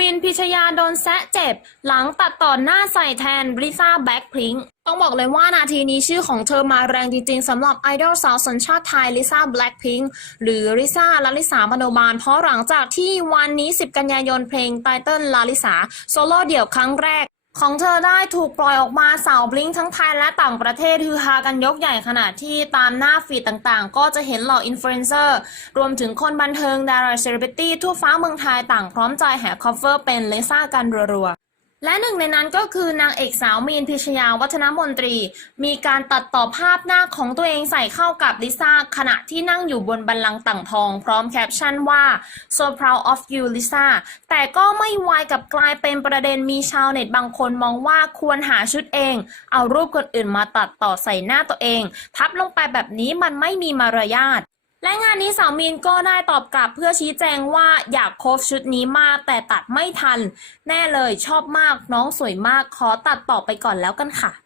มินพิชยาโดนแซะเจ็บ หลังตัดต่อหน้าใส่แทนลิซ่าแบ็คพิงต้องบอกเลยว่านาทีนี้ชื่อของเธอมาแรงจริงๆสำหรับไอดอลสาวสัญชาติไทยลิซ่าแบล็คพิงหรือลิซ่าลาลิสามโนบาลเพราะหลังจากที่วันนี้ 10 กันยายนเพลงไตเติ้ลลาลิสาโซโล่เดี่ยวครั้งแรก ของเธอได้ถูกปล่อยออกมาสาวบลิงทั้งไทยและต่างประเทศฮือฮากันยกใหญ่ขณะที่ตามหน้าฟีดต่างๆ ก็จะเห็นเหล่าอินฟลูเอนเซอร์ รวมถึงคนบันเทิงดาราเซเลบริตี้ทั่วฟ้าเมืองไทยต่างพร้อมใจแห่คอฟเฟอร์เป็นเลซ่ากันรัวๆ และหนึ่งในนั้นก็คือนางเอกสาวมีนพิชยาวัฒนมนตรี มีการตัดต่อภาพหน้าของตัวเองใส่เข้ากับลิซ่าขณะที่นั่งอยู่บนบันลังต่างทอง พร้อมแคปชั่นว่า so proud of you Lisa แต่ก็ไม่วายกับกลายเป็นประเด็นมีชาวเน็ตบางคนมองว่าควรหาชุดเอง เอารูปคนอื่นมาตัดต่อใส่หน้าตัวเอง ทับลงไปแบบนี้มันไม่มีมารยาท และงานนี้สาวมีนก็ได้ตอบกลับเพื่อชี้แจงว่าอยากโคฟชุดนี้มากแต่ตัดไม่ทัน แน่เลยชอบมากน้องสวยมากขอตัดต่อไปก่อนแล้วกันค่ะ